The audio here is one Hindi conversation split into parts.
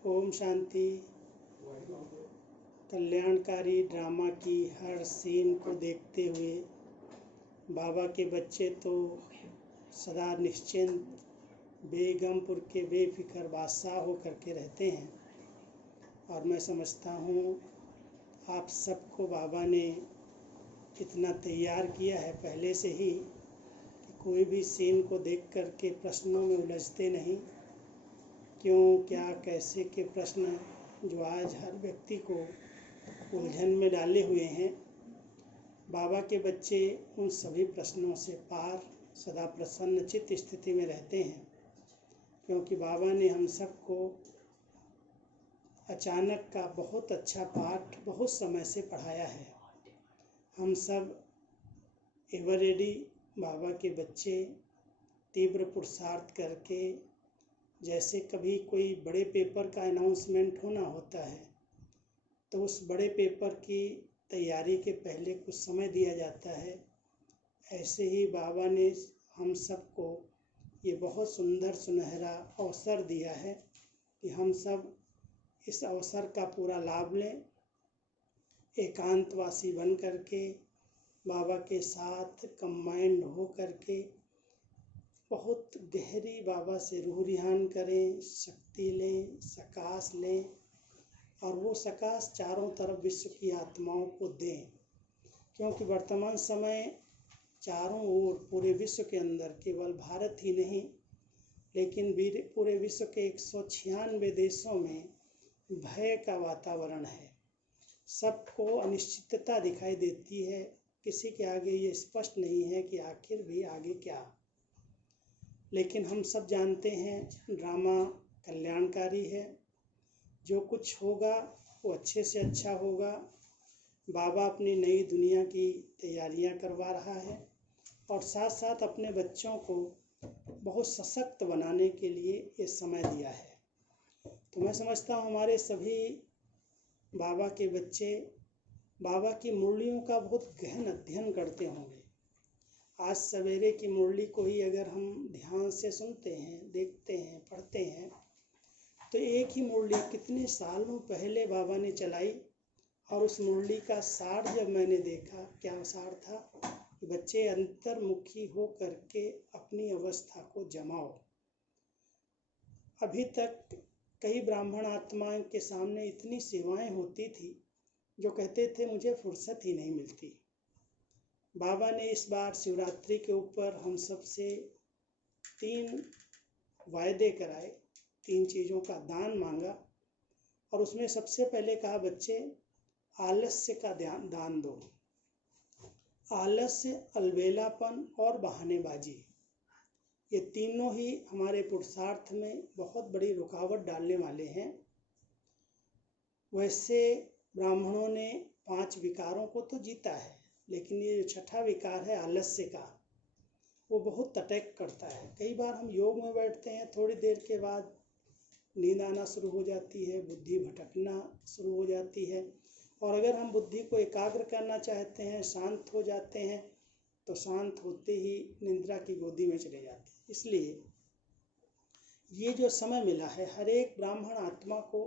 ओम शांति। कल्याणकारी ड्रामा की हर सीन को देखते हुए बाबा के बच्चे तो सदा निश्चिंत बेगमपुर के बेफिक्र बादशाह होकर के रहते हैं। और मैं समझता हूँ आप सबको बाबा ने इतना तैयार किया है पहले से ही कि कोई भी सीन को देख कर के प्रश्नों में उलझते नहीं। क्यों, क्या, कैसे के प्रश्न जो आज हर व्यक्ति को उलझन में डाले हुए हैं, बाबा के बच्चे उन सभी प्रश्नों से पार सदा प्रसन्नचित्त स्थिति में रहते हैं, क्योंकि बाबा ने हम सबको अचानक का बहुत अच्छा पाठ बहुत समय से पढ़ाया है। हम सब एवर रेडी बाबा के बच्चे तीव्र पुरुषार्थ करके, जैसे कभी कोई बड़े पेपर का अनाउंसमेंट होना होता है तो उस बड़े पेपर की तैयारी के पहले कुछ समय दिया जाता है, ऐसे ही बाबा ने हम सबको ये बहुत सुंदर सुनहरा अवसर दिया है कि हम सब इस अवसर का पूरा लाभ लें। एकांतवासी बन करके बाबा के साथ कंबाइंड हो करके बहुत गहरी बाबा से रूह रिहान करें, शक्ति लें, सकाश लें और वो सकाश चारों तरफ विश्व की आत्माओं को दें, क्योंकि वर्तमान समय चारों ओर पूरे विश्व के अंदर केवल भारत ही नहीं लेकिन पूरे विश्व के 196 देशों में भय का वातावरण है। सबको अनिश्चितता दिखाई देती है, किसी के आगे ये स्पष्ट नहीं है कि आखिर भी आगे क्या। लेकिन हम सब जानते हैं ड्रामा कल्याणकारी है, जो कुछ होगा वो अच्छे से अच्छा होगा। बाबा अपनी नई दुनिया की तैयारियां करवा रहा है और साथ साथ अपने बच्चों को बहुत सशक्त बनाने के लिए ये समय दिया है। तो मैं समझता हूँ हमारे सभी बाबा के बच्चे बाबा की मुरलियों का बहुत गहन अध्ययन करते होंगे। आज सवेरे की मुरली को ही अगर हम ध्यान से सुनते हैं, देखते हैं, पढ़ते हैं तो एक ही मुरली कितने सालों पहले बाबा ने चलाई। और उस मुरली का सार जब मैंने देखा, क्या सार था कि बच्चे अंतर्मुखी हो करके अपनी अवस्था को जमाओ। अभी तक कई ब्राह्मण आत्माओं के सामने इतनी सेवाएं होती थी जो कहते थे मुझे फुर्सत ही नहीं मिलती। बाबा ने इस बार शिवरात्रि के ऊपर हम सब से 3 वायदे कराए, 3 चीज़ों का दान मांगा और उसमें सबसे पहले कहा बच्चे आलस्य का दान दो। आलस्य, अलबेलापन और बहानेबाजी, ये तीनों ही हमारे पुरुषार्थ में बहुत बड़ी रुकावट डालने वाले हैं। वैसे ब्राह्मणों ने 5 विकारों को तो जीता है, लेकिन ये जो छठा विकार है आलस्य का, वो बहुत अटैक करता है। कई बार हम योग में बैठते हैं, थोड़ी देर के बाद नींद आना शुरू हो जाती है, बुद्धि भटकना शुरू हो जाती है और अगर हम बुद्धि को एकाग्र करना चाहते हैं, शांत हो जाते हैं तो शांत होते ही निद्रा की गोदी में चले जाते हैं। इसलिए ये जो समय मिला है, हर एक ब्राह्मण आत्मा को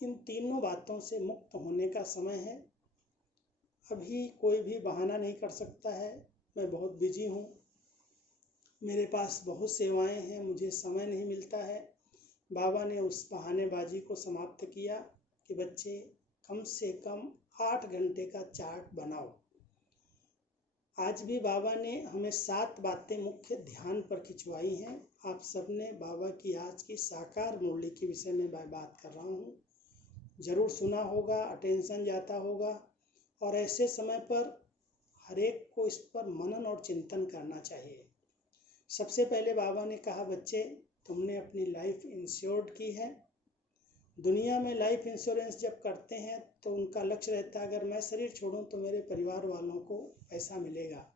इन तीनों बातों से मुक्त होने का समय है। अभी कोई भी बहाना नहीं कर सकता है मैं बहुत बिजी हूँ, मेरे पास बहुत सेवाएं हैं, मुझे समय नहीं मिलता है। बाबा ने उस बहानेबाजी को समाप्त किया कि बच्चे कम से कम 8 घंटे का चार्ट बनाओ। आज भी बाबा ने हमें 7 बातें मुख्य ध्यान पर खिंचवाई हैं। आप सबने बाबा की आज की साकार मुरली के विषय में मैं बात कर रहा हूँ, जरूर सुना होगा, अटेंशन जाता होगा और ऐसे समय पर हर एक को इस पर मनन और चिंतन करना चाहिए। सबसे पहले बाबा ने कहा बच्चे तुमने अपनी लाइफ इंश्योर्ड की है। दुनिया में लाइफ इंश्योरेंस जब करते हैं तो उनका लक्ष्य रहता है अगर मैं शरीर छोड़ूं तो मेरे परिवार वालों को पैसा मिलेगा।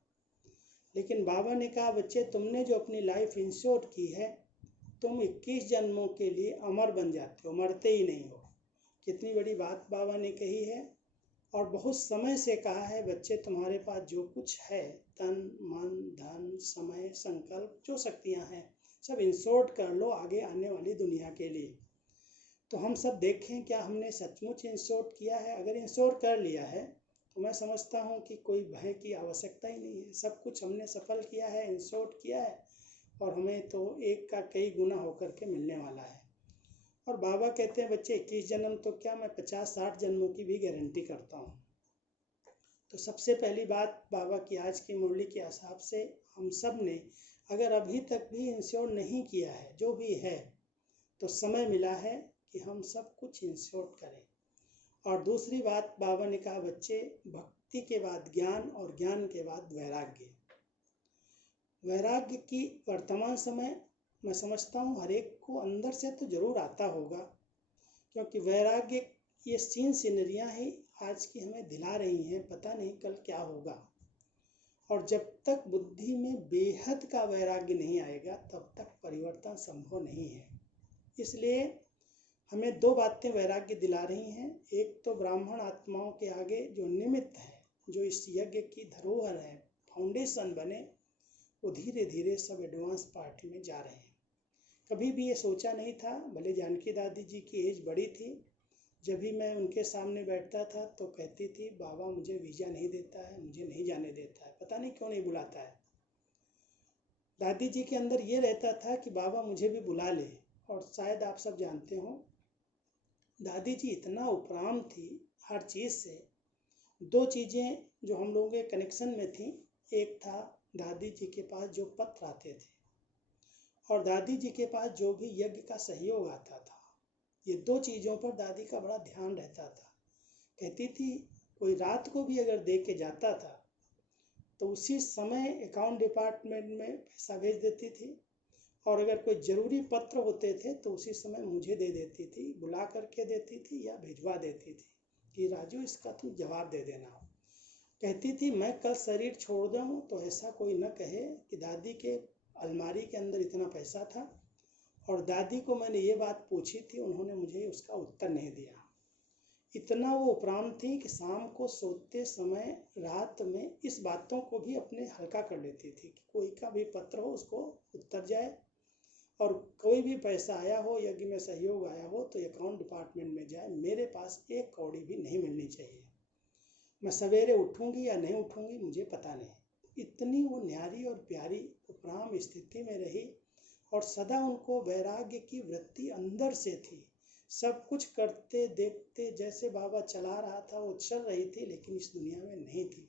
लेकिन बाबा ने कहा बच्चे तुमने जो अपनी लाइफ इंश्योर की है, तुम 21 जन्मों के लिए अमर बन जाते हो, मरते ही नहीं हो। कितनी बड़ी बात बाबा ने कही है और बहुत समय से कहा है बच्चे तुम्हारे पास जो कुछ है, तन मन धन समय संकल्प, जो शक्तियाँ हैं सब इंश्योर्ड कर लो आगे आने वाली दुनिया के लिए। तो हम सब देखें क्या हमने सचमुच इंश्योर किया है। अगर इंश्योर कर लिया है तो मैं समझता हूँ कि कोई भय की आवश्यकता ही नहीं है, सब कुछ हमने सफल किया है, इंश्योर किया है, और हमें तो एक का कई गुना होकर के मिलने वाला है। और बाबा कहते हैं बच्चे 21 जन्म तो क्या, मैं 50-60 जन्मों की भी गारंटी करता हूँ। तो सबसे पहली बात बाबा की आज की मुरली के हिसाब से हम सब ने अगर अभी तक भी इंश्योर नहीं किया है, जो भी है, तो समय मिला है कि हम सब कुछ इंश्योर करें। और दूसरी बात बाबा ने कहा बच्चे, भक्ति के बाद ज्ञान और ज्ञान के बाद वैराग्य। वैराग्य की वर्तमान समय मैं समझता हूँ हर एक को अंदर से तो जरूर आता होगा, क्योंकि वैराग्य ये सीनरियाँ ही आज की हमें दिला रही हैं, पता नहीं कल क्या होगा। और जब तक बुद्धि में बेहद का वैराग्य नहीं आएगा तब तक परिवर्तन संभव नहीं है। इसलिए हमें दो बातें वैराग्य दिला रही हैं। एक तो ब्राह्मण आत्माओं के आगे जो निमित्त है, जो इस यज्ञ की धरोहर है, फाउंडेशन बने, वो धीरे धीरे सब एडवांस पार्ट में जा रहे हैं। कभी भी ये सोचा नहीं था, भले जानकी दादी जी की एज बड़ी थी, जब भी मैं उनके सामने बैठता था तो कहती थी बाबा मुझे वीज़ा नहीं देता है, मुझे नहीं जाने देता है, पता नहीं क्यों नहीं बुलाता है। दादी जी के अंदर ये रहता था कि बाबा मुझे भी बुला ले। और शायद आप सब जानते हो दादी जी इतना उपराम थी हर चीज़ से। दो चीज़ें जो हम लोगों के कनेक्शन में थी, एक था दादी जी के पास जो पत्र आते थे और दादी जी के पास जो भी यज्ञ का सहयोग आता था। ये दो चीज़ों पर दादी का बड़ा ध्यान रहता था। कहती थी कोई रात को भी अगर दे के जाता था तो उसी समय अकाउंट डिपार्टमेंट में पैसा भेज देती थी, और अगर कोई ज़रूरी पत्र होते थे तो उसी समय मुझे दे देती थी, बुला करके देती थी या भिजवा देती थी कि राजू इसका तुम जवाब दे देना। कहती थी मैं कल शरीर छोड़ दूँ तो ऐसा कोई न कहे कि दादी के अलमारी के अंदर इतना पैसा था। और दादी को मैंने ये बात पूछी थी, उन्होंने मुझे उसका उत्तर नहीं दिया। इतना वो उपराम थी कि शाम को सोते समय रात में इस बातों को भी अपने हल्का कर लेती थी कि कोई का भी पत्र हो उसको उत्तर जाए, और कोई भी पैसा आया हो, यज्ञ में सहयोग आया हो तो अकाउंट डिपार्टमेंट में जाए, मेरे पास एक कौड़ी भी नहीं मिलनी चाहिए। मैं सवेरे उठूँगी या नहीं उठूँगी मुझे पता नहीं। इतनी वो न्यारी और प्यारी उपराम स्थिति में रही, और सदा उनको वैराग्य की वृत्ति अंदर से थी। सब कुछ करते देखते जैसे बाबा चला रहा था वो चल रही थी, लेकिन इस दुनिया में नहीं थी।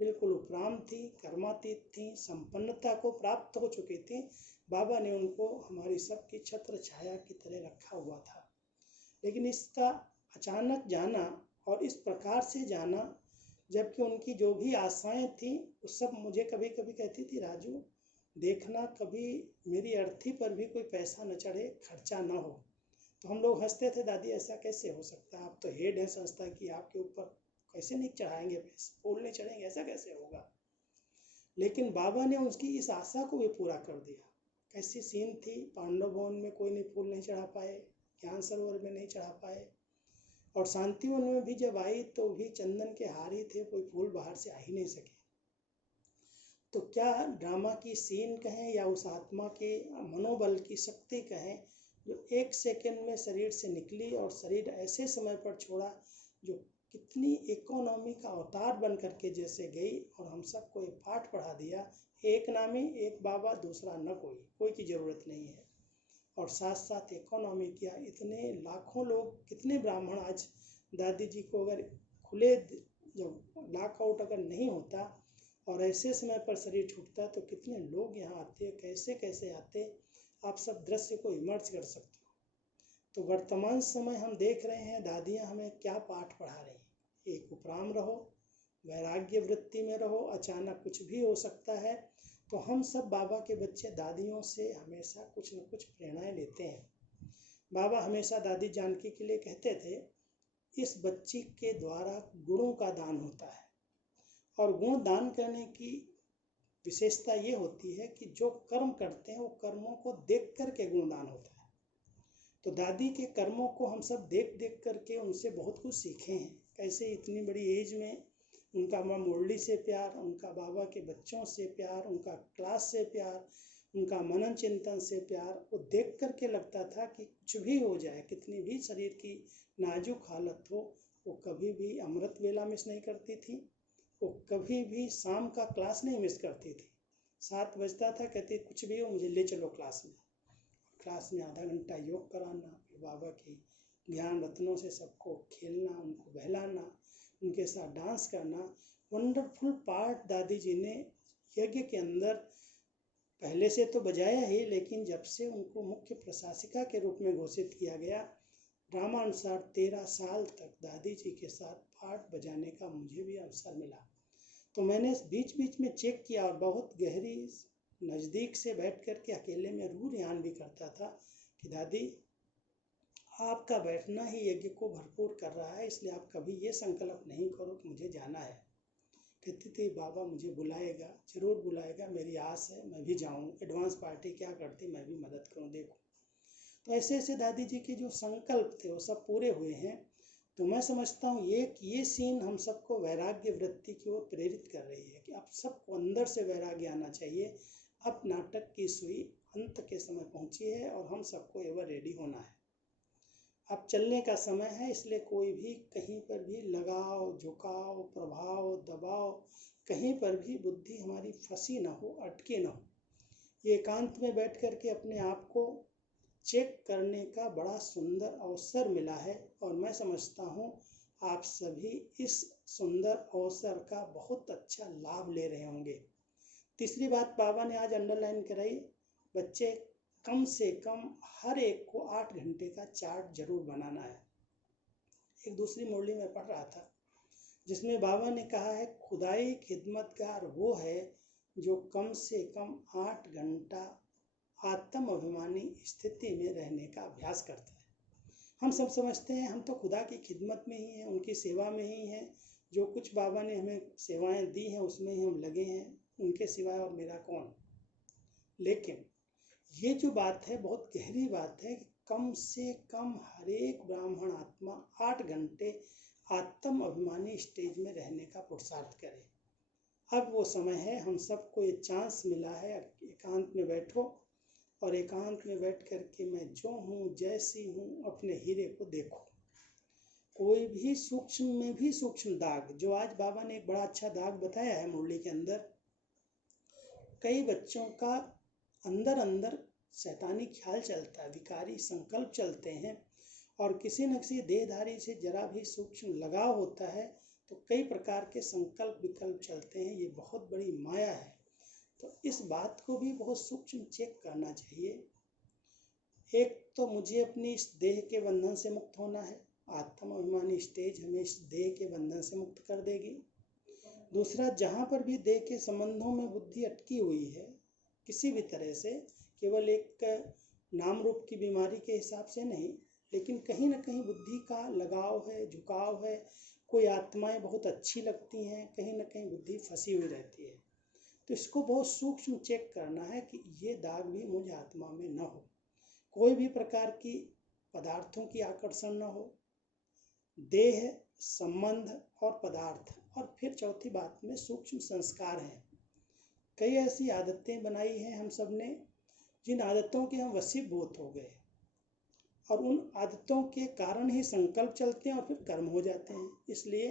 बिल्कुल उपराम थी, कर्मातीत थी, संपन्नता को प्राप्त हो चुकी थी। बाबा ने उनको हमारी सबकी छत्र छाया की तरह रखा हुआ था। लेकिन इसका अचानक जाना और इस प्रकार से जाना, जबकि उनकी जो भी आशाएं थी वो सब मुझे कभी कभी कहती थी राजू देखना कभी मेरी अर्थी पर भी कोई पैसा न चढ़े, खर्चा न हो। तो हम लोग हंसते थे, दादी ऐसा कैसे हो सकता है, आप तो हेड हैं संस्था की, आपके ऊपर कैसे नहीं चढ़ाएंगे पैसे, फूल नहीं चढ़ेंगे, ऐसा कैसे होगा। लेकिन बाबा ने उसकी इस आशा को भी पूरा कर दिया। कैसी सीन थी, पांडव भवन में कोई नहीं फूल नहीं चढ़ा पाए, ज्ञान सरोवर में नहीं चढ़ा पाए, और शांति वन में भी जब आई तो भी चंदन के हार ही थे, कोई फूल बाहर से आ ही नहीं सके। तो क्या ड्रामा की सीन कहें या उस आत्मा के मनोबल की शक्ति कहें जो एक सेकंड में शरीर से निकली और शरीर ऐसे समय पर छोड़ा जो कितनी इकोनॉमी का अवतार बन करके जैसे गई, और हम सबको ये पाठ पढ़ा दिया, एक नामी एक बाबा दूसरा न कोई की ज़रूरत नहीं है। और साथ साथ इकोनॉमी किया, इतने लाखों लोग, कितने ब्राह्मण आज दादी जी को अगर खुले जब लॉकआउट अगर नहीं होता और ऐसे समय पर शरीर छूटता तो कितने लोग यहाँ आते, कैसे कैसे आते, आप सब दृश्य को इमर्ज कर सकते हो। तो वर्तमान समय हम देख रहे हैं दादियाँ हमें क्या पाठ पढ़ा रही। एक उपराम रहो, वैराग्य वृत्ति में रहो, अचानक कुछ भी हो सकता है। तो हम सब बाबा के बच्चे दादियों से हमेशा कुछ न कुछ प्रेरणाएं लेते हैं। बाबा हमेशा दादी जानकी के लिए कहते थे इस बच्ची के द्वारा गुणों का दान होता है, और गुण दान करने की विशेषता ये होती है कि जो कर्म करते हैं वो कर्मों को देख कर के गुणदान होता है। तो दादी के कर्मों को हम सब देख देख करके उनसे बहुत कुछ सीखे हैं। कैसे इतनी बड़ी एज में उनका माँ मुरली से प्यार, उनका बाबा के बच्चों से प्यार, उनका क्लास से प्यार, उनका मनन चिंतन से प्यार, वो देख करके लगता था कि कुछ भी हो जाए, कितनी भी शरीर की नाजुक हालत हो, वो कभी भी अमृत वेला मिस नहीं करती थी। वो कभी भी शाम का क्लास नहीं मिस करती थी। 7 बजता था, कहती कुछ भी हो मुझे ले चलो क्लास में। क्लास में आधा घंटा योग कराना, फिर बाबा की ज्ञान रत्नों से सबको खेलना, उनको बहलाना, उनके साथ डांस करना। वंडरफुल पार्ट दादी जी ने यज्ञ के अंदर पहले से तो बजाया ही, लेकिन जब से उनको मुख्य प्रशासिका के रूप में घोषित किया गया, ड्रामानुसार 13 साल तक दादी जी के साथ पाठ बजाने का मुझे भी अवसर मिला। तो मैंने बीच बीच में चेक किया और बहुत गहरी नज़दीक से बैठ कर के अकेले में रूह ध्यान भी करता था कि दादी आपका बैठना ही यज्ञ को भरपूर कर रहा है, इसलिए आप कभी ये संकल्प नहीं करो कि मुझे जाना है। कहती थी बाबा मुझे बुलाएगा, ज़रूर बुलाएगा, मेरी आस है, मैं भी जाऊँ। एडवांस पार्टी क्या करती, मैं भी मदद करूँ, देखो। तो ऐसे ऐसे दादी जी के जो संकल्प थे वो सब पूरे हुए हैं। तो मैं समझता हूँ ये सीन हम सबको वैराग्य वृत्ति की ओर प्रेरित कर रही है कि अब सबको अंदर से वैराग्य आना चाहिए। अब नाटक की सुई अंत के समय पहुँची है और हम सबको एवर रेडी होना है। अब चलने का समय है, इसलिए कोई भी कहीं पर भी लगाव, झुकाव, प्रभाव, दबाव, कहीं पर भी बुद्धि हमारी फंसी ना हो, अटके ना हो। ये एकांत में बैठ कर के अपने आप को चेक करने का बड़ा सुंदर अवसर मिला है और मैं समझता हूँ आप सभी इस सुंदर अवसर का बहुत अच्छा लाभ ले रहे होंगे। तीसरी बात बाबा ने आज अंडरलाइन कराई, बच्चे कम से कम हर एक को 8 घंटे का चार्ट जरूर बनाना है। एक दूसरी मुरली में पढ़ रहा था जिसमें बाबा ने कहा है खुदाई खिदमतगार वो है जो कम से कम 8 घंटा आत्म अभिमानी स्थिति में रहने का अभ्यास करता है। हम सब समझते हैं हम तो खुदा की खिदमत में ही हैं, उनकी सेवा में ही हैं, जो कुछ बाबा ने हमें सेवाएं दी हैं उसमें ही हम लगे हैं, उनके सिवाय और मेरा कौन। लेकिन ये जो बात है बहुत गहरी बात है कि कम से कम हर एक ब्राह्मण आत्मा 8 घंटे आत्म अभिमानी स्टेज में रहने का पुरुषार्थ करे। अब वो समय है, हम सबको ये चांस मिला है, एकांत में बैठो और एकांत में बैठ कर के मैं जो हूँ जैसी हूँ अपने हीरे को देखो। कोई भी सूक्ष्म में भी सूक्ष्म दाग, जो आज बाबा ने एक बड़ा अच्छा दाग बताया है मुरली के अंदर, कई बच्चों का अंदर अंदर शैतानी ख्याल चलता है, विकारी संकल्प चलते हैं और किसी न किसी देहधारी से जरा भी सूक्ष्म लगाव होता है तो कई प्रकार के संकल्प विकल्प चलते हैं। ये बहुत बड़ी माया है, तो इस बात को भी बहुत सूक्ष्म चेक करना चाहिए। एक तो मुझे अपनी इस देह के बंधन से मुक्त होना है, आत्म अभिमानी स्टेज हमें इस देह के बंधन से मुक्त कर देगी। दूसरा, जहाँ पर भी देह के संबंधों में बुद्धि अटकी हुई है किसी भी तरह से, केवल एक नाम रूप की बीमारी के हिसाब से नहीं, लेकिन कहीं ना कहीं बुद्धि का लगाव है, झुकाव है, कोई आत्माएं बहुत अच्छी लगती हैं, कहीं ना कहीं बुद्धि फंसी हुई रहती है, तो इसको बहुत सूक्ष्म चेक करना है कि ये दाग भी मुझ आत्मा में न हो, कोई भी प्रकार की पदार्थों की आकर्षण न हो, देह, संबंध और पदार्थ। और फिर चौथी बात में सूक्ष्म संस्कार हैं। कई ऐसी आदतें बनाई हैं हम सब ने जिन आदतों के हम वशीभूत हो गए और उन आदतों के कारण ही संकल्प चलते हैं और फिर कर्म हो जाते हैं। इसलिए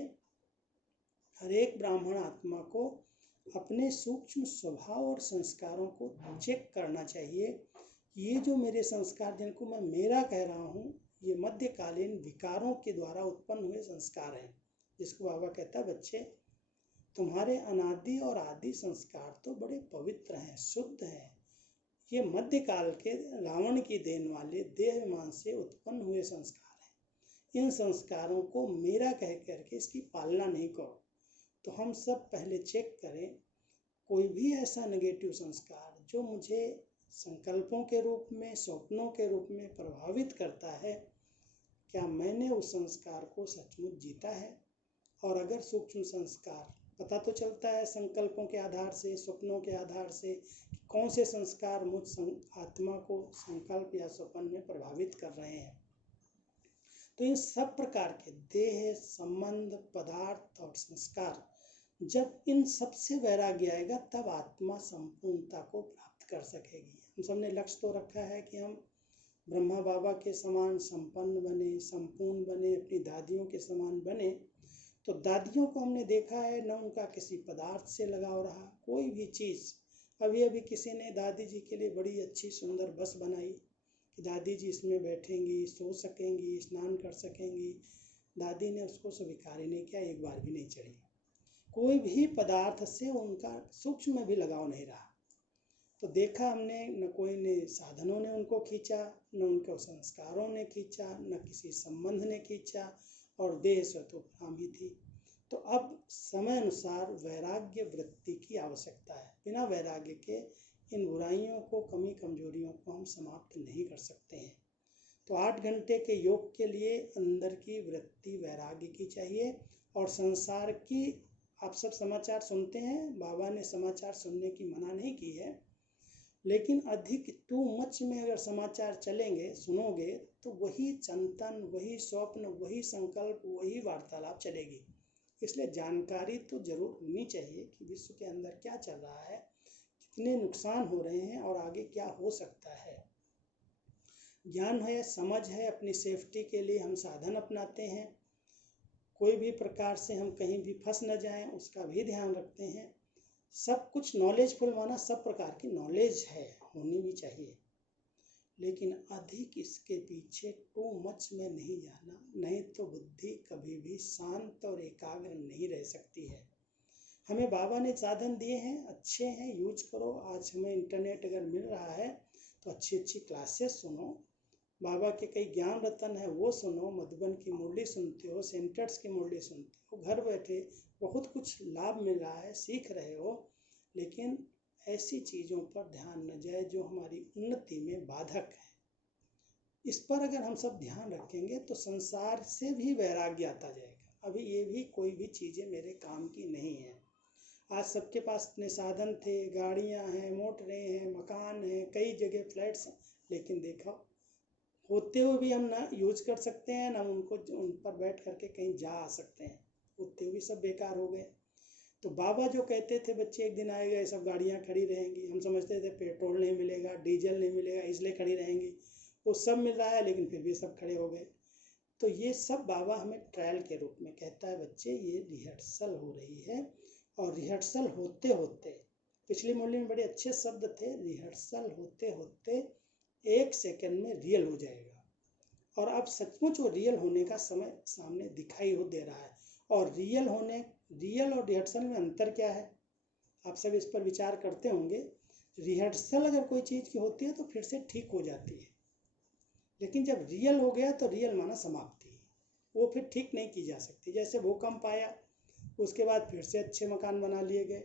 हर एक ब्राह्मण आत्मा को अपने सूक्ष्म स्वभाव और संस्कारों को चेक करना चाहिए। ये जो मेरे संस्कार जिनको मैं मेरा कह रहा हूँ, ये मध्यकालीन विकारों के द्वारा उत्पन्न हुए संस्कार हैं, जिसको बाबा कहता है बच्चे तुम्हारे अनादि और आदि संस्कार तो बड़े पवित्र हैं, शुद्ध हैं, ये मध्यकाल के रावण की देन वाले देह मान से उत्पन्न हुए संस्कार हैं। इन संस्कारों को मेरा कह करके इसकी पालना नहीं करो। तो हम सब पहले चेक करें कोई भी ऐसा नेगेटिव संस्कार जो मुझे संकल्पों के रूप में, स्वप्नों के रूप में प्रभावित करता है, क्या मैंने उस संस्कार को सचमुच जीता है। और अगर सूक्ष्म संस्कार, पता तो चलता है संकल्पों के आधार से, स्वप्नों के आधार से कि कौन से संस्कार मुझ आत्मा को संकल्प या स्वप्न में प्रभावित कर रहे हैं। तो इन सब प्रकार के देह, संबंध, पदार्थ और संस्कार, जब इन सब से वैराग्य आएगा तब आत्मा संपूर्णता को प्राप्त प्राप्त कर सकेगी। हम सब ने लक्ष्य तो रखा है कि हम ब्रह्मा बाबा के समान संपन्न बने, संपूर्ण बने, अपनी दादियों के समान बने। तो दादियों को हमने देखा है न उनका किसी पदार्थ से लगाव रहा, कोई भी चीज़। अभी अभी किसी ने दादी जी के लिए बड़ी अच्छी सुंदर बस बनाई कि दादी जी इसमें बैठेंगी, सो सकेंगी, स्नान कर सकेंगी। दादी ने उसको स्वीकार ही नहीं किया, एक बार भी नहीं चढ़ी। कोई भी पदार्थ से उनका सूक्ष्म में भी लगाव नहीं रहा। तो देखा हमने, न कोई ने साधनों ने उनको खींचा, न उनको संस्कारों ने खींचा, न किसी संबंध ने खींचा, और देह स्वतोपराम ही थी। तो अब समय अनुसार वैराग्य वृत्ति की आवश्यकता है। बिना वैराग्य के इन बुराइयों को, कमी कमजोरियों को हम समाप्त नहीं कर सकते हैं। तो 8 घंटे के योग के लिए अंदर की वृत्ति वैराग्य की चाहिए। और संसार की, आप सब समाचार सुनते हैं, बाबा ने समाचार सुनने की मना नहीं की है, लेकिन अधिक टू मच में अगर समाचार चलेंगे, सुनोगे, तो वही चिंतन, वही स्वप्न, वही संकल्प, वही वार्तालाप चलेगी। इसलिए जानकारी तो जरूर होनी चाहिए कि विश्व के अंदर क्या चल रहा है, कितने नुकसान हो रहे हैं और आगे क्या हो सकता है। ज्ञान है, समझ है, अपनी सेफ्टी के लिए हम साधन अपनाते हैं। कोई भी प्रकार से हम कहीं भी फंस न जाएं, उसका भी ध्यान रखते हैं। सब कुछ नॉलेजफुल माना, सब प्रकार की नॉलेज है, होनी भी चाहिए, लेकिन अधिक इसके पीछे टू मच में नहीं जाना, नहीं तो बुद्धि कभी भी शांत और एकाग्र नहीं रह सकती है। हमें बाबा ने साधन दिए हैं, अच्छे हैं, यूज करो। आज हमें इंटरनेट अगर मिल रहा है तो अच्छी अच्छी क्लासेस सुनो, बाबा के कई ज्ञान रतन है वो सुनो, मधुबन की मुरली सुनते हो, सेंटर्स की मुरली सुनते हो, घर बैठे बहुत कुछ लाभ मिल रहा है, सीख रहे हो। लेकिन ऐसी चीज़ों पर ध्यान न जाए जो हमारी उन्नति में बाधक है। इस पर अगर हम सब ध्यान रखेंगे तो संसार से भी वैराग्य आता जाएगा। अभी ये भी कोई भी चीज़ें मेरे काम की नहीं है। आज सबके पास इतने साधन थे, गाड़ियाँ हैं, मोटरें हैं, मकान हैं, कई जगह फ्लैट्स हैं, लेकिन देखा होते हुए भी हम ना यूज कर सकते हैं, ना उनको उन पर बैठ करके कहीं जा आ सकते हैं। होते हुए सब बेकार हो गए। तो बाबा जो कहते थे बच्चे एक दिन आएगा, ये सब गाड़ियाँ खड़ी रहेंगी, हम समझते थे पेट्रोल नहीं मिलेगा, डीजल नहीं मिलेगा, इसलिए खड़ी रहेंगी। वो सब मिल रहा है, लेकिन फिर भी सब खड़े हो गए। तो ये सब बाबा हमें ट्रायल के रूप में कहता है, बच्चे ये रिहर्सल हो रही है। और रिहर्सल होते होते, पिछली मुरली में बड़े अच्छे शब्द थे, रिहर्सल होते होते 1 सेकंड में रियल हो जाएगा। और अब सचमुच वो रियल होने का समय सामने दिखाई हो दे रहा है। और रियल और रिहर्सल में अंतर क्या है, आप सब इस पर विचार करते होंगे। रिहर्सल अगर कोई चीज़ की होती है तो फिर से ठीक हो जाती है, लेकिन जब रियल हो गया तो रियल माना समाप्ति, वो फिर ठीक नहीं की जा सकती। जैसे भूकंप आया, उसके बाद फिर से अच्छे मकान बना लिए गए।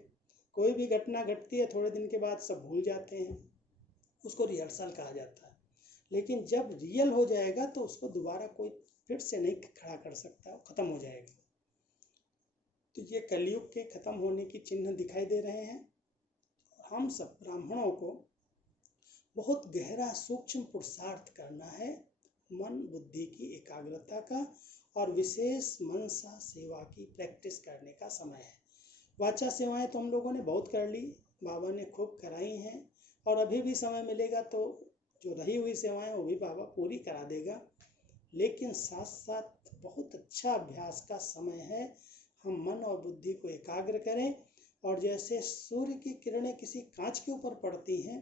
कोई भी घटना घटती है, थोड़े दिन के बाद सब भूल जाते हैं, उसको रिहर्सल कहा जाता है। लेकिन जब रियल हो जाएगा तो उसको दोबारा कोई फिर से नहीं खड़ा कर सकता, खत्म हो जाएगा। तो ये कलयुग के खत्म होने की चिन्ह दिखाई दे रहे हैं। हम सब ब्राह्मणों को बहुत गहरा सूक्ष्म पुरुषार्थ करना है, मन बुद्धि की एकाग्रता का, और विशेष मनसा सेवा की प्रैक्टिस करने का समय है। वाचा सेवाएं तो हम लोगों ने बहुत कर ली, बाबा ने खूब कराई हैं, और अभी भी समय मिलेगा तो जो रही हुई सेवाएं वो भी बाबा पूरी करा देगा। लेकिन साथ साथ बहुत अच्छा अभ्यास का समय है। हम मन और बुद्धि को एकाग्र करें, और जैसे सूर्य की किरणें किसी कांच के ऊपर पड़ती हैं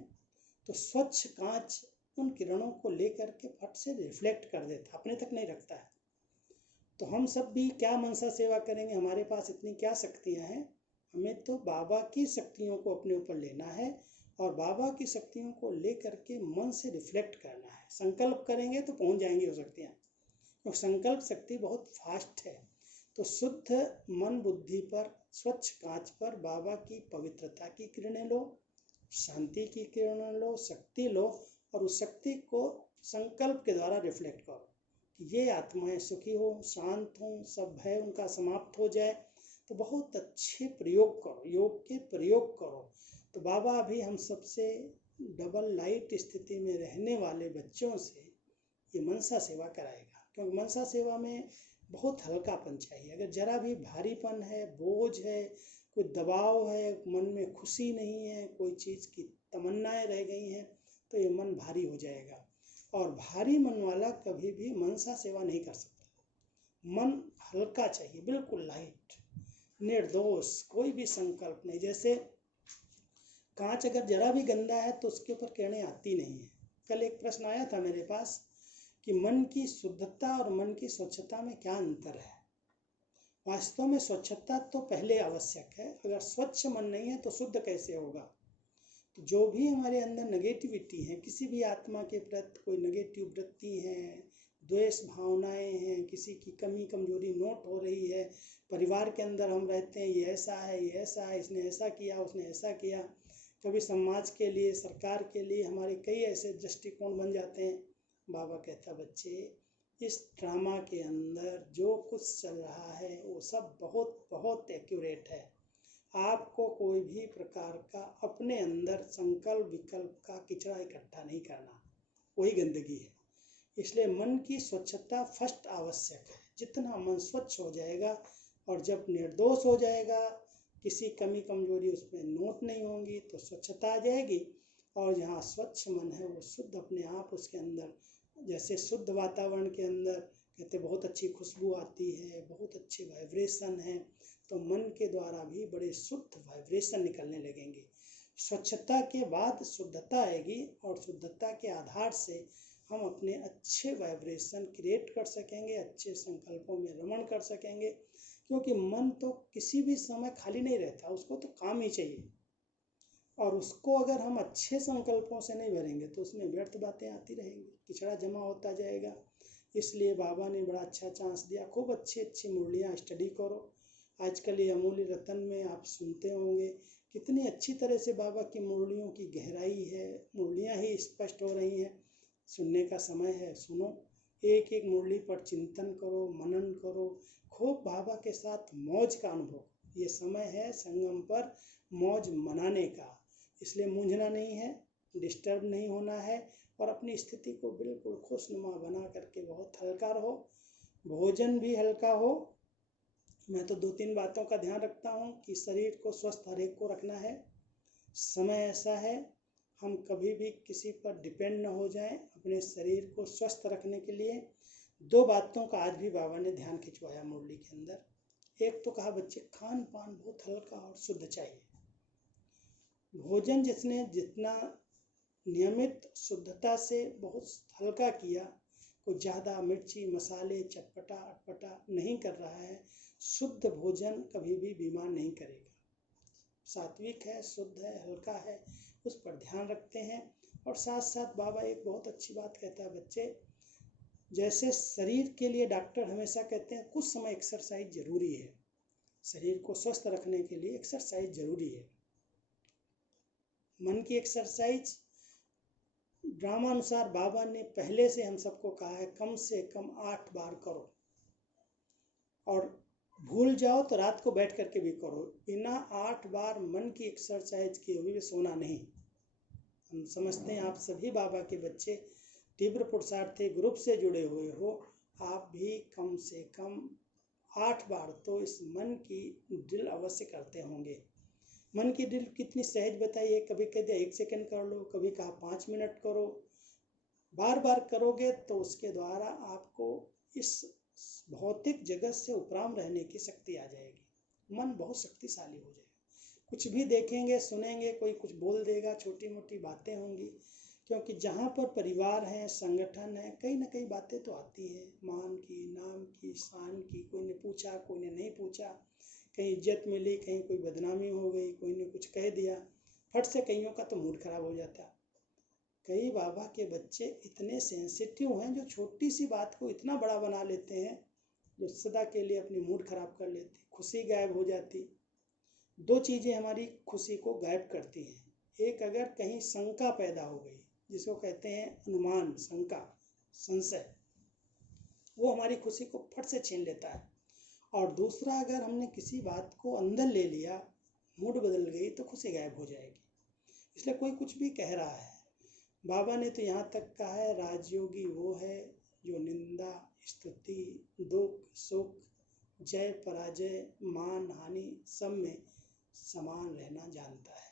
तो स्वच्छ कांच उन किरणों को लेकर के फट से रिफ्लेक्ट कर देता, अपने तक नहीं रखता है। तो हम सब भी क्या मनसा सेवा करेंगे, हमारे पास इतनी क्या शक्तियां हैं। हमें तो बाबा की शक्तियों को अपने ऊपर लेना है, और बाबा की शक्तियों को लेकर के मन से रिफ्लेक्ट करना है। संकल्प करेंगे तो पहुंच जाएंगी वो शक्तियाँ, और संकल्प शक्ति बहुत फास्ट है। तो शुद्ध मन बुद्धि पर, स्वच्छ कांच पर बाबा की पवित्रता की किरणें लो, शांति की किरणें लो, शक्ति लो, और उस शक्ति को संकल्प के द्वारा रिफ्लेक्ट करो कि ये आत्माएं सुखी हो, शांत हो, सब भय उनका समाप्त हो जाए। तो बहुत अच्छे प्रयोग करो, योग के प्रयोग करो। तो बाबा अभी हम सबसे डबल लाइट स्थिति में रहने वाले बच्चों से ये मनसा सेवा कराएगा, क्योंकि मनसा सेवा में बहुत हल्कापन चाहिए। अगर जरा भी भारीपन है, बोझ है, कोई दबाव है, मन में खुशी नहीं है, कोई चीज़ की तमन्नाएं रह गई हैं तो ये मन भारी हो जाएगा। और भारी मन वाला कभी भी मनसा सेवा नहीं कर सकता। मन हल्का चाहिए, बिल्कुल लाइट, निर्दोष, कोई भी संकल्प नहीं। जैसे कांच अगर जरा भी गंदा है तो उसके ऊपर किरणें आती नहीं है। कल एक प्रश्न आया था मेरे पास कि मन की शुद्धता और मन की स्वच्छता में क्या अंतर है। वास्तव में स्वच्छता तो पहले आवश्यक है। अगर स्वच्छ मन नहीं है तो शुद्ध कैसे होगा। तो जो भी हमारे अंदर नेगेटिविटी है, किसी भी आत्मा के प्रति कोई नेगेटिव वृत्ति है, द्वेष भावनाएं हैं, किसी की कमी कमजोरी नोट हो रही है, परिवार के अंदर हम रहते हैं, ये ऐसा है, ये ऐसा है, इसने ऐसा किया, उसने ऐसा किया, कभी समाज के लिए, सरकार के लिए हमारे कई ऐसे दृष्टिकोण बन जाते हैं। बाबा कहता बच्चे, इस ड्रामा के अंदर जो कुछ चल रहा है वो सब बहुत बहुत एक्यूरेट है। आपको कोई भी प्रकार का अपने अंदर संकल्प विकल्प का किचड़ा इकट्ठा नहीं करना, वही गंदगी है। इसलिए मन की स्वच्छता फर्स्ट आवश्यक है। जितना मन स्वच्छ हो जाएगा और जब निर्दोष हो जाएगा, किसी कमी कमजोरी उसमें नोट नहीं होंगी, तो स्वच्छता आ जाएगी। और जहाँ स्वच्छ मन है वो शुद्ध अपने आप उसके अंदर, जैसे शुद्ध वातावरण के अंदर कहते बहुत अच्छी खुशबू आती है, बहुत अच्छे वाइब्रेशन है, तो मन के द्वारा भी बड़े शुद्ध वाइब्रेशन निकलने लगेंगे। स्वच्छता के बाद शुद्धता आएगी और शुद्धता के आधार से हम अपने अच्छे वाइब्रेशन क्रिएट कर सकेंगे, अच्छे संकल्पों में रमण कर सकेंगे। क्योंकि मन तो किसी भी समय खाली नहीं रहता, उसको तो काम ही चाहिए। और उसको अगर हम अच्छे संकल्पों से नहीं भरेंगे तो उसमें व्यर्थ बातें आती रहेंगी, किचड़ा जमा होता जाएगा। इसलिए बाबा ने बड़ा अच्छा चांस दिया, खूब अच्छी अच्छी मुरलियाँ स्टडी करो। आजकल ये अमूल्य रतन में आप सुनते होंगे कितनी अच्छी तरह से बाबा की मुरलियों की गहराई है, मुरलियाँ ही स्पष्ट हो रही हैं। सुनने का समय है, सुनो, एक एक मुरली पर चिंतन करो, मनन करो, खूब बाबा के साथ मौज का अनुभव। ये समय है संगम पर मौज मनाने का, इसलिए मूंझना नहीं है, डिस्टर्ब नहीं होना है और अपनी स्थिति को बिल्कुल खुशनुमा बना करके बहुत हल्का रहो। भोजन भी हल्का हो। मैं तो 2-3 बातों का ध्यान रखता हूँ कि शरीर को स्वस्थ हर एक को रखना है। समय ऐसा है, हम कभी भी किसी पर डिपेंड न हो जाएं। अपने शरीर को स्वस्थ रखने के लिए 2 बातों का आज भी बाबा ने ध्यान खिंचवाया मुरली के अंदर। एक तो कहा बच्चे, खान पान बहुत हल्का और शुद्ध चाहिए। भोजन जिसने जितना नियमित शुद्धता से बहुत हल्का किया, कोई ज़्यादा मिर्ची मसाले चटपटा अटपटा नहीं कर रहा है, शुद्ध भोजन कभी भी बीमार नहीं करेगा। सात्विक है, शुद्ध है, हल्का है, उस पर ध्यान रखते हैं। और साथ साथ बाबा एक बहुत अच्छी बात कहता है बच्चे, जैसे शरीर के लिए डॉक्टर हमेशा कहते हैं कुछ समय एक्सरसाइज जरूरी है, शरीर को स्वस्थ रखने के लिए एक्सरसाइज जरूरी है। मन की एक्सरसाइज ड्रामानुसार बाबा ने पहले से हम सबको कहा है कम से कम 8 बार करो, और भूल जाओ तो रात को बैठ करके भी करो। बिना 8 बार मन की एक्सरसाइज किए हुए भी सोना नहीं। हम समझते हैं आप सभी बाबा के बच्चे तीव्र पुरुषार्थी ग्रुप से जुड़े हुए हो, आप भी कम से कम 8 बार तो इस मन की ड्रिल अवश्य करते होंगे। मन की ड्रिल कितनी सहज बताइए, कभी कह दिया 1 सेकंड कर लो, कभी कहा 5 मिनट करो। बार बार करोगे तो उसके द्वारा आपको इस भौतिक जगत से उपराम रहने की शक्ति आ जाएगी। मन बहुत शक्तिशाली हो जाएगा। कुछ भी देखेंगे सुनेंगे, कोई कुछ बोल देगा, छोटी मोटी बातें होंगी, क्योंकि जहाँ पर परिवार है, संगठन है, कहीं ना कहीं बातें तो आती है, मान की, नाम की, शान की। कोई ने पूछा, कोई ने नहीं पूछा, कहीं इज्जत मिली, कहीं कोई बदनामी हो गई, कोई ने कुछ कह दिया, फट से कईयों का तो मूड खराब हो जाता। कई बाबा के बच्चे इतने सेंसिटिव हैं जो छोटी सी बात को इतना बड़ा बना लेते हैं, जो सदा के लिए अपनी मूड खराब कर लेते, खुशी गायब हो जाती। 2 चीज़ें हमारी खुशी को गायब करती हैं। एक, अगर कहीं शंका पैदा हो गई, जिसको कहते हैं अनुमान, शंका, संशय, वो हमारी खुशी को फट से छीन लेता है। और दूसरा, अगर हमने किसी बात को अंदर ले लिया, मूड बदल गई, तो खुशी गायब हो जाएगी। इसलिए कोई कुछ भी कह रहा है, बाबा ने तो यहाँ तक कहा है, राजयोगी वो है जो निंदा, स्तुति, दुख, सुख, जय पराजय, मान हानि सब में समान रहना जानता है।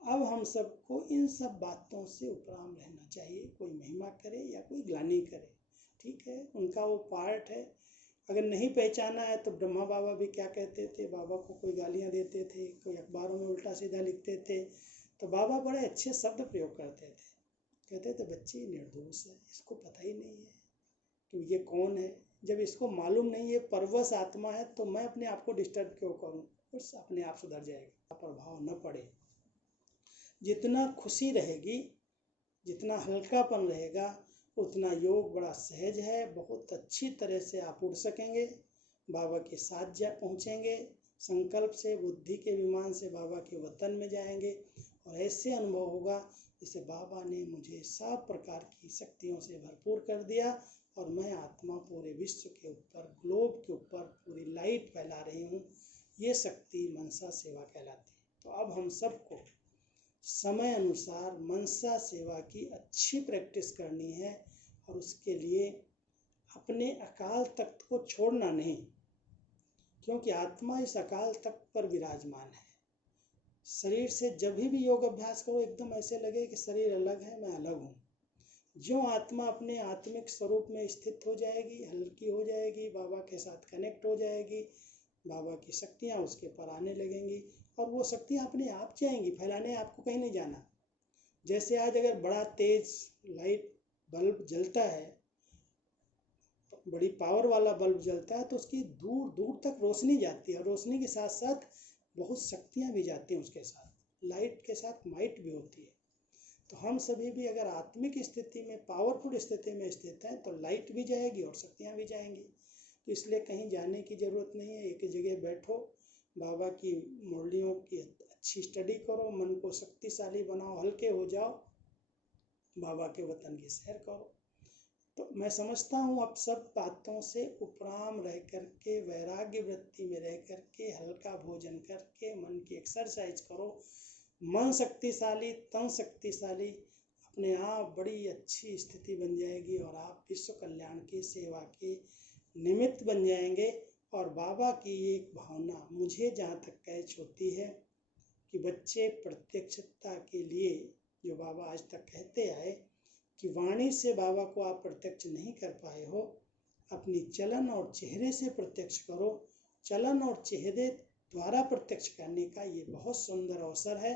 अब हम सबको इन सब बातों से उपराम रहना चाहिए। कोई महिमा करे या कोई ग्लानि करे, ठीक है, उनका वो पार्ट है। अगर नहीं पहचाना है तो ब्रह्मा बाबा भी क्या कहते थे, बाबा को कोई गालियाँ देते थे, कोई अखबारों में उल्टा सीधा लिखते थे, तो बाबा बड़े अच्छे शब्द प्रयोग करते थे। कहते थे बच्चे निर्दोष है, इसको पता ही नहीं है कि ये कौन है। जब इसको मालूम नहीं है, परवश आत्मा है, तो मैं अपने आप को डिस्टर्ब क्यों करूँ, बस अपने आप सुधर जाएगा, प्रभाव न पड़े। जितना खुशी रहेगी, जितना हल्कापन रहेगा, उतना योग बड़ा सहज है। बहुत अच्छी तरह से आप उड़ सकेंगे, बाबा के साथ जा पहुँचेंगे। संकल्प से, बुद्धि के विमान से बाबा के वतन में जाएंगे और ऐसे अनुभव होगा जैसे बाबा ने मुझे सब प्रकार की शक्तियों से भरपूर कर दिया और मैं आत्मा पूरे विश्व के ऊपर, ग्लोब के ऊपर पूरी लाइट फैला रही हूँ। ये शक्ति मनसा सेवा कहलाती है। तो अब हम सबको समय अनुसार मनसा सेवा की अच्छी प्रैक्टिस करनी है और उसके लिए अपने अकाल तख्त को छोड़ना नहीं, क्योंकि आत्मा इस अकाल तख्त पर विराजमान है। शरीर से जब भी योग अभ्यास करो, एकदम ऐसे लगे कि शरीर अलग है, मैं अलग हूँ। जो आत्मा अपने आत्मिक स्वरूप में स्थित हो जाएगी, हल्की हो जाएगी, बाबा के साथ कनेक्ट हो जाएगी, बाबा की शक्तियाँ उसके पर आने लगेंगी और वो शक्तियाँ अपने आप जाएंगी फैलाने, आपको कहीं नहीं जाना। जैसे आज अगर बड़ा तेज लाइट बल्ब जलता है, बड़ी पावर वाला बल्ब जलता है, तो उसकी दूर दूर तक रोशनी जाती है। रोशनी के साथ साथ बहुत शक्तियाँ भी जाती हैं उसके साथ, लाइट के साथ माइट भी होती है। तो हम सभी भी अगर आत्मिक स्थिति में, पावरफुल स्थिति में स्थित हैं, तो लाइट भी जाएगी और शक्तियाँ भी जाएंगी। तो इसलिए कहीं जाने की ज़रूरत नहीं है, एक जगह बैठो, बाबा की मुरलियों की अच्छी स्टडी करो, मन को शक्तिशाली बनाओ, हल्के हो जाओ, बाबा के वतन की सैर करो। तो मैं समझता हूँ अब सब बातों से उपराम रह करके, वैराग्य वृत्ति में रह करके, हल्का भोजन करके, मन की एक्सरसाइज करो। मन शक्तिशाली, तन शक्तिशाली, अपने आप बड़ी अच्छी स्थिति बन जाएगी और आप विश्व कल्याण की सेवा के निमित्त बन जाएंगे। और बाबा की एक भावना मुझे जहाँ तक कैच होती है कि बच्चे प्रत्यक्षता के लिए, जो बाबा आज तक कहते आए कि वाणी से बाबा को आप प्रत्यक्ष नहीं कर पाए हो, अपनी चलन और चेहरे से प्रत्यक्ष करो। चलन और चेहरे द्वारा प्रत्यक्ष करने का ये बहुत सुंदर अवसर है।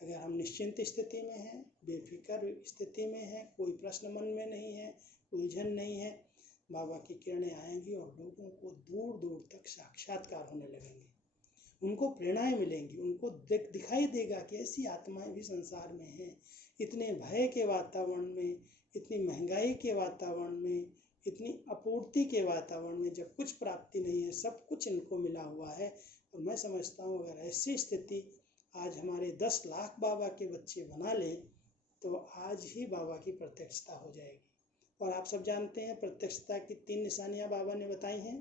अगर हम निश्चिंत स्थिति में हैं, बेफिक्र स्थिति में हैं, कोई प्रश्न मन में नहीं है, उलझन नहीं है, बाबा की किरणें आएंगी और लोगों को दूर दूर तक साक्षात्कार होने लगेंगे, उनको प्रेरणाएं मिलेंगी, उनको दिखाई देगा कि ऐसी आत्माएं भी संसार में हैं। इतने भय के वातावरण में, इतनी महंगाई के वातावरण में, इतनी अपूर्ति के वातावरण में, जब कुछ प्राप्ति नहीं है, सब कुछ इनको मिला हुआ है। और मैं समझता हूँ अगर ऐसी स्थिति आज हमारे 10 लाख बाबा के बच्चे बना लें, तो आज ही बाबा की प्रत्यक्षता हो जाएगी। और आप सब जानते हैं प्रत्यक्षता की 3 निशानियाँ बाबा ने बताई हैं।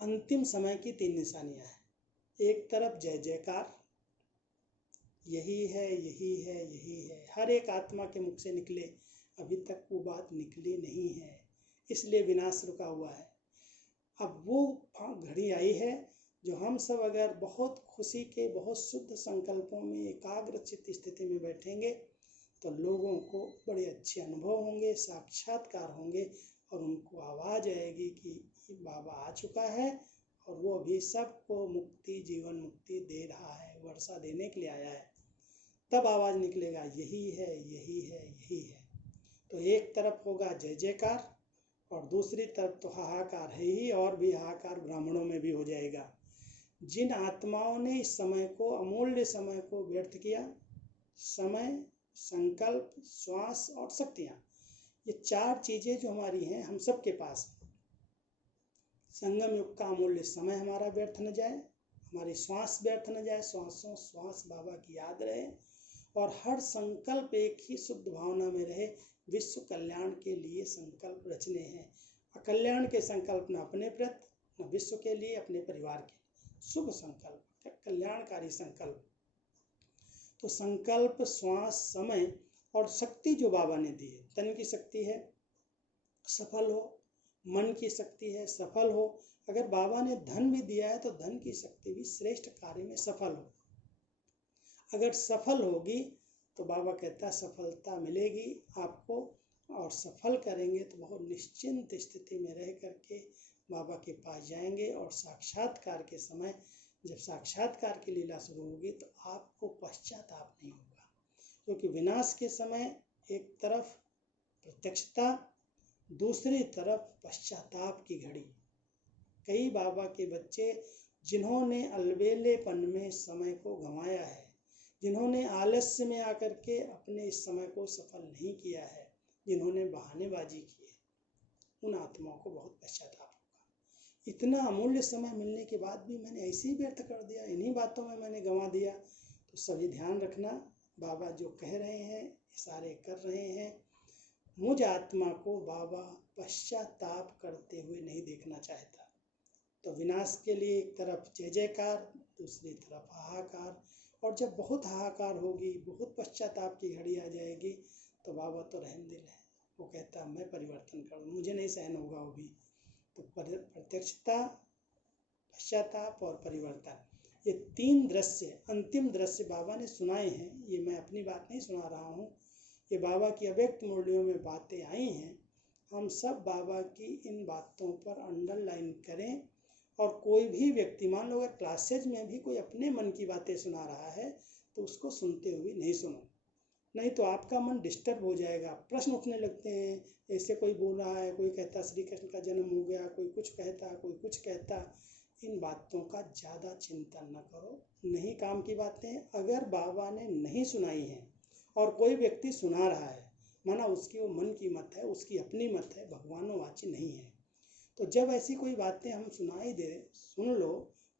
अंतिम समय की 3 निशानियाँ हैं। एक तरफ जय जयकार, यही है, यही है, यही है, हर एक आत्मा के मुख से निकले, अभी तक वो बात निकली नहीं है, इसलिए विनाश रुका हुआ है। अब वो घड़ी आई है जो हम सब अगर बहुत खुशी के, बहुत शुद्ध संकल्पों में एकाग्रचित स्थिति में बैठेंगे, तो लोगों को बड़े अच्छे अनुभव होंगे, साक्षात्कार होंगे और उनको आवाज़ आएगी कि बाबा आ चुका है और वो अभी सबको मुक्ति, जीवन मुक्ति दे रहा है, वर्षा देने के लिए आया है। तब आवाज़ निकलेगा, यही है, यही है, यही है। तो एक तरफ होगा जय जयकार और दूसरी तरफ तो हाहाकार है ही, और भी हाहाकार ब्राह्मणों में भी हो जाएगा। जिन आत्माओं ने इस समय को, अमूल्य समय को व्यर्थ किया, समय, संकल्प, श्वास और शक्तियाँ, ये 4 चीज़ें जो हमारी हैं, हम सब के पास हैं। संगम युग का अमूल्य समय हमारा व्यर्थ न जाए, हमारी श्वास व्यर्थ न जाए, श्वासों श्वास बाबा की याद रहे और हर संकल्प एक ही शुद्ध भावना में रहे। विश्व कल्याण के लिए संकल्प रचने हैं, अकल्याण के संकल्प न अपने प्रति, न विश्व के लिए, अपने परिवार के लिए। शुभ संकल्प, कल्याणकारी संकल्प। तो संकल्प, श्वास, समय और शक्ति जो बाबा ने दी है, तन की शक्ति है, सफल हो, मन की शक्ति है, सफल हो। अगर बाबा ने धन भी दिया है तो धन की शक्ति भी श्रेष्ठ कार्य में सफल हो। अगर सफल होगी तो बाबा कहता है सफलता मिलेगी आपको, और सफल करेंगे तो बहुत निश्चिंत स्थिति में रह करके बाबा के पास जाएंगे। और साक्षात्कार के समय जब साक्षात्कार की लीला शुरू होगी तो आपको पश्चाताप नहीं होगा, क्योंकि विनाश के समय एक तरफ प्रत्यक्षता, दूसरी तरफ पश्चाताप की घड़ी। कई बाबा के बच्चे जिन्होंने अलबेलेपन में समय को गंवाया है, जिन्होंने आलस्य में आकर के अपने इस समय को सफल नहीं किया है, जिन्होंने बहानेबाजी की है, उन आत्माओं को बहुत पश्चाताप होगा। इतना अमूल्य समय मिलने के बाद भी मैंने ऐसे ही व्यर्थ कर दिया, इन्हीं बातों में मैंने गंवा दिया। तो सभी ध्यान रखना, बाबा जो कह रहे हैं, इशारे कर रहे हैं, मुझ आत्मा को बाबा पश्चाताप करते हुए नहीं देखना चाहता। तो विनाश के लिए एक तरफ जय जयकार, दूसरी तरफ हाहाकार। और जब बहुत हाहाकार होगी, बहुत पश्चाताप की घड़ी आ जाएगी, तो बाबा तो रहम दिल है, वो कहता मैं परिवर्तन करूँ, मुझे नहीं सहन होगा वो भी। तो प्रत्यक्षता, पश्चाताप और परिवर्तन, ये तीन दृश्य, अंतिम दृश्य बाबा ने सुनाए हैं। ये मैं अपनी बात नहीं सुना रहा हूँ, ये बाबा की अव्यक्त मुरलियों में बातें आई हैं। हम सब बाबा की इन बातों पर अंडरलाइन करें। और कोई भी व्यक्ति, मान लो अगर क्लासेज में भी कोई अपने मन की बातें सुना रहा है तो उसको सुनते हुए नहीं सुनो, नहीं तो आपका मन डिस्टर्ब हो जाएगा। प्रश्न उठने लगते हैं, ऐसे कोई बोल रहा है, कोई कहता श्री कृष्ण का जन्म हो गया, कोई कुछ कहता, कोई कुछ कहता। इन बातों का ज़्यादा चिंतन न करो, नहीं काम की बातें। अगर बाबा ने नहीं सुनाई हैं और कोई व्यक्ति सुना रहा है, माना उसकी वो मन की मत है, उसकी अपनी मत है, भगवानोवाची नहीं है। तो जब ऐसी कोई बातें हम सुनाई दे, सुन लो,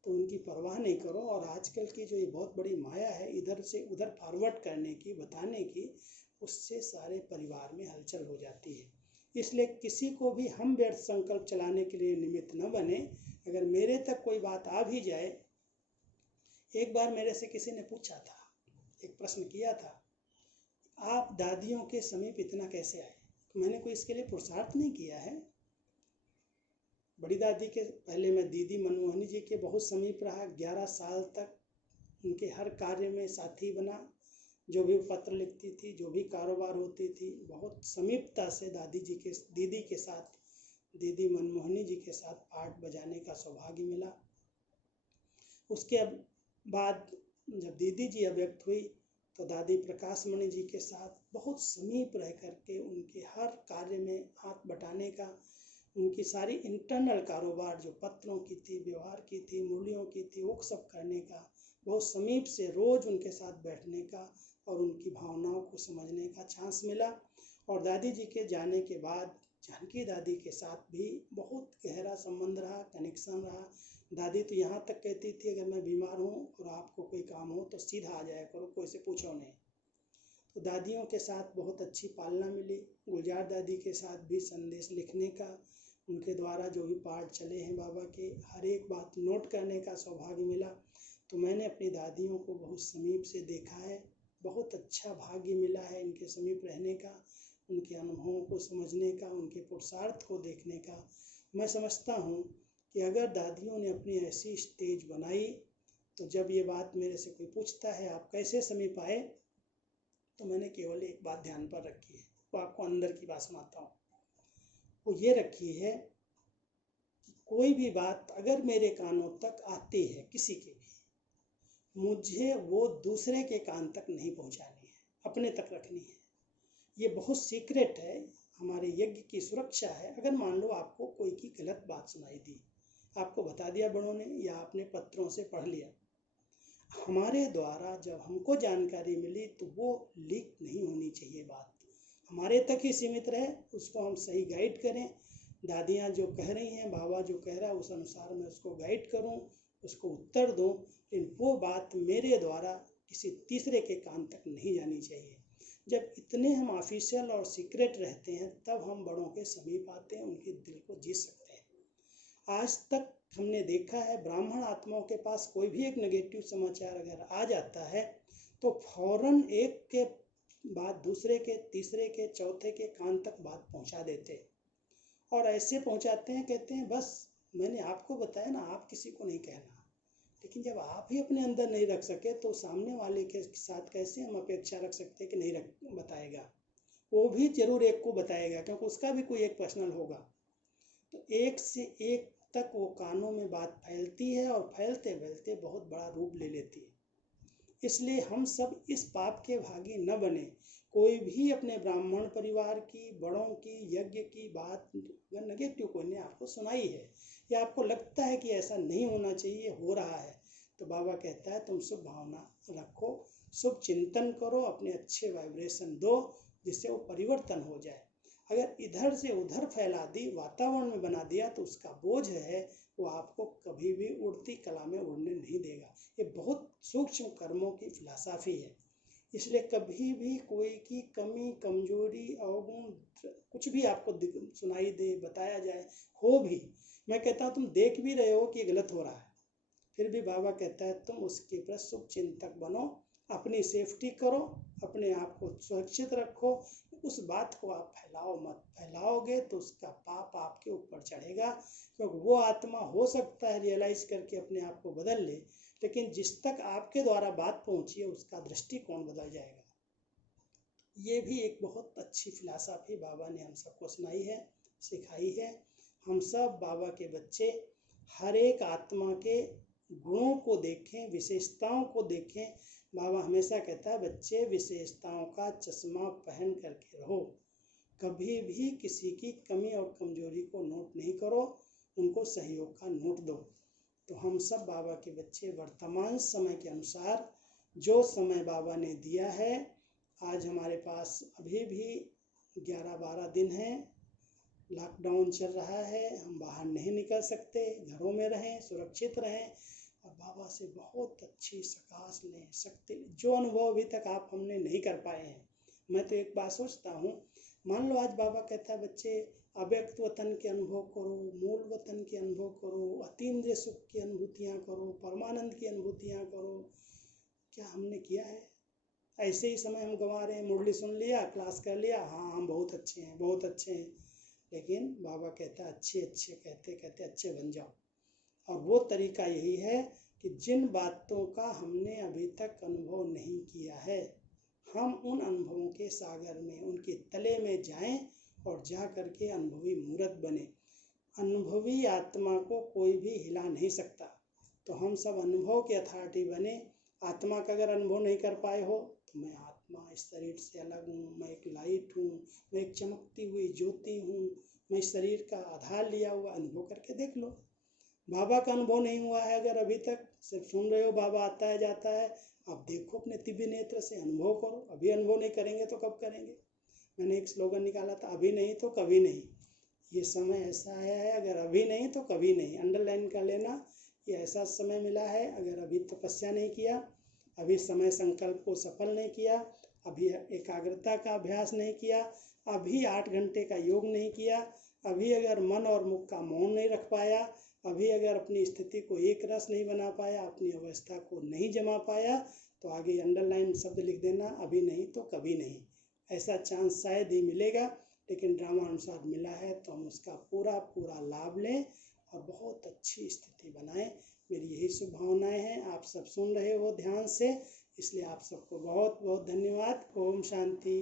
तो उनकी परवाह नहीं करो। और आजकल की जो ये बहुत बड़ी माया है इधर से उधर फॉरवर्ड करने की, बताने की, उससे सारे परिवार में हलचल हो जाती है। इसलिए किसी को भी हम व्यर्थ संकल्प चलाने के लिए निमित्त न बने। अगर मेरे तक कोई बात आ भी जाए, एक बार मेरे से किसी ने पूछा था, एक प्रश्न किया था, आप दादियों के समीप इतना कैसे आए? तो मैंने कोई इसके लिए पुरुषार्थ नहीं किया है। बड़ी दादी के पहले मैं दीदी मनमोहनी जी के बहुत समीप रहा, 11 साल तक उनके हर कार्य में साथी बना। जो भी पत्र लिखती थी, जो भी कारोबार होती थी, बहुत समीपता से दीदी के साथ, दीदी मनमोहनी जी के साथ पाठ बजाने का सौभाग्य मिला। उसके बाद जब दीदी जी अव्यक्त हुई तो दादी प्रकाश मणि जी के साथ बहुत समीप रह करके उनके हर कार्य में हाथ बटाने का, उनकी सारी इंटरनल कारोबार जो पत्रों की थी, व्यवहार की थी, मुरलियों की थी, वो सब करने का, बहुत समीप से रोज उनके साथ बैठने का और उनकी भावनाओं को समझने का चांस मिला। और दादी जी के जाने के बाद जानकी दादी के साथ भी बहुत गहरा संबंध रहा, कनेक्शन रहा। दादी तो यहाँ तक कहती थी, अगर मैं बीमार हूँ और आपको कोई काम हो तो सीधा आ जाया करो, कोई से पूछो नहीं। तो दादियों के साथ बहुत अच्छी पालना मिली। गुलजार दादी के साथ भी संदेश लिखने का, उनके द्वारा जो भी पाठ चले हैं बाबा के, हर एक बात नोट करने का सौभाग्य मिला। तो मैंने अपनी दादियों को बहुत समीप से देखा है, बहुत अच्छा भाग्य मिला है इनके समीप रहने का, उनके अनुभवों को समझने का, उनके पुरुषार्थ को देखने का। मैं समझता हूँ कि अगर दादियों ने अपनी ऐसी स्टेज बनाई, तो जब ये बात मेरे से कोई पूछता है आप कैसे समीप आए, तो मैंने केवल एक बात ध्यान पर रखी है, वो आपको अंदर की बात सुनाता हूँ। वो ये रखी है कि कोई भी बात अगर मेरे कानों तक आती है किसी की भी, मुझे वो दूसरे के कान तक नहीं पहुँचानी है, अपने तक रखनी है। ये बहुत सीक्रेट है, हमारे यज्ञ की सुरक्षा है। अगर मान लो आपको कोई की गलत बात सुनाई दी, आपको बता दिया बड़ों ने या आपने पत्रों से पढ़ लिया, हमारे द्वारा जब हमको जानकारी मिली तो वो लीक नहीं होनी चाहिए, बात हमारे तक ही सीमित रहे, उसको हम सही गाइड करें। दादियाँ जो कह रही हैं, बाबा जो कह रहा है, उस अनुसार मैं उसको गाइड करूं, उसको उत्तर दूं, लेकिन वो बात मेरे द्वारा किसी तीसरे के कान तक नहीं जानी चाहिए। जब इतने हम ऑफिशियल और सीक्रेट रहते हैं, तब हम बड़ों के समीप आते हैं, उनके दिल को जीत सकते हैं। आज तक हमने देखा है, ब्राह्मण आत्माओं के पास कोई भी एक नेगेटिव समाचार अगर आ जाता है तो फौरन एक के बाद दूसरे के, तीसरे के, चौथे के कान तक बात पहुंचा देते, और ऐसे पहुंचाते हैं, कहते हैं बस मैंने आपको बताया ना, आप किसी को नहीं कहना। लेकिन जब आप ही अपने अंदर नहीं रख सके तो सामने वाले के साथ कैसे हम अपेक्षा रख सकते हैं कि नहीं बताएगा। वो भी जरूर एक को बताएगा, क्योंकि उसका भी कोई एक पर्सनल होगा। तो एक से एक तक वो कानों में बात फैलती है और फैलते फैलते बहुत बड़ा रूप ले लेती है। इसलिए हम सब इस पाप के भागी न बने। कोई भी अपने ब्राह्मण परिवार की, बड़ों की, यज्ञ की बात अगर नेगेटिव कोई ने आपको सुनाई है या आपको लगता है कि ऐसा नहीं होना चाहिए, हो रहा है, तो बाबा कहता है तुम शुभ भावना रखो, शुभ चिंतन करो, अपने अच्छे वाइब्रेशन दो, जिससे वो परिवर्तन हो जाए। अगर इधर से उधर फैला दी, वातावरण में बना दिया, तो उसका बोझ है वो आपको कभी भी उड़ती कला में उड़ने नहीं देगा। ये बहुत सूक्ष्म कर्मों की फिलॉसफी है। इसलिए कभी भी कोई की कमी, कमजोरी, अवगुण कुछ भी आपको सुनाई दे, बताया जाए, हो भी, मैं कहता हूँ तुम देख भी रहे हो कि गलत हो रहा है, फिर भी बाबा कहता है तुम उसके प्रति शुभ चिंतक बनो, अपनी सेफ्टी करो, अपने आप को सुरक्षित रखो। उस बात को आप फैलाओ मत, फैलाओगे तो उसका पाप आपके ऊपर चढ़ेगा। क्योंकि वो आत्मा हो सकता है रियलाइज करके अपने आप को बदल ले, लेकिन जिस तक आपके द्वारा बात पहुंची है उसका दृष्टिकोण बदल जाएगा। ये भी एक बहुत अच्छी फिलॉसफी बाबा ने हम सबको सुनाई है, सिखाई है। हम सब बाबा के बच्चे हर एक आत्मा के गुणों को देखें, विशेषताओं को देखें। बाबा हमेशा कहता है बच्चे विशेषताओं का चश्मा पहन करके रहो, कभी भी किसी की कमी और कमजोरी को नोट नहीं करो, उनको सहयोग का नोट दो। तो हम सब बाबा के बच्चे वर्तमान समय के अनुसार जो समय बाबा ने दिया है, आज हमारे पास अभी भी 11-12 दिन हैं, लॉकडाउन चल रहा है, हम बाहर नहीं निकल सकते, घरों में रहें, सुरक्षित रहें और बाबा से बहुत अच्छी सकाश लें, शक्ति, जो अनुभव अभी तक आप हमने नहीं कर पाए हैं। मैं तो एक बात सोचता हूँ, मान लो आज बाबा कहता है बच्चे अव्यक्त वतन के अनुभव करो, मूल वतन के अनुभव करो, अतीन्द्रिय सुख की अनुभूतियाँ करो, परमानंद की अनुभूतियाँ करो। क्या हमने किया है? ऐसे ही समय हम गंवा रहे हैं। मुरली सुन लिया, क्लास कर लिया, हाँ हम बहुत अच्छे हैं, बहुत अच्छे हैं, लेकिन बाबा कहता है अच्छे अच्छे कहते कहते अच्छे बन जाओ। और वो तरीका यही है कि जिन बातों का हमने अभी तक अनुभव नहीं किया है, हम उन अनुभवों के सागर में, उनके तले में जाएं और जा करके अनुभवी मूर्त बने। अनुभवी आत्मा को कोई भी हिला नहीं सकता, तो हम सब अनुभव के अथॉरिटी बने। आत्मा का अगर अनुभव नहीं कर पाए हो तो मैं आत्मा इस शरीर से अलग हूँ, मैं एक लाइट हूँ, मैं एक चमकती हुई ज्योति हूँ, मैं इस शरीर का आधार लिया हुआ, अनुभव करके देख लो। बाबा का अनुभव नहीं हुआ है अगर अभी तक, सिर्फ सुन रहे हो, बाबा आता है जाता है, आप देखो अपने दिव्य नेत्र से, अनुभव करो। अभी अनुभव नहीं करेंगे तो कब करेंगे? मैंने एक स्लोगन निकाला था, अभी नहीं तो कभी नहीं। ये समय ऐसा आया है, अगर अभी नहीं तो कभी नहीं, अंडरलाइन कर लेना। ये ऐसा समय मिला है, अगर अभी तपस्या नहीं किया, अभी समय संकल्प को सफल नहीं किया, अभी एकाग्रता का अभ्यास नहीं किया, अभी 8 घंटे का योग नहीं किया, अभी अगर मन और मुख का मौन नहीं रख पाया, अभी अगर अपनी स्थिति को एक रस नहीं बना पाया, अपनी अवस्था को नहीं जमा पाया, तो आगे अंडरलाइन शब्द लिख देना, अभी नहीं तो कभी नहीं। ऐसा चांस शायद ही मिलेगा, लेकिन ड्रामा अनुसार मिला है, तो हम उसका पूरा पूरा लाभ लें और बहुत अच्छी स्थिति बनाएं। मेरी यही शुभ भावनाएं हैं। आप सब सुन रहे हो ध्यान से, इसलिए आप सबको बहुत बहुत धन्यवाद। ओम शांति।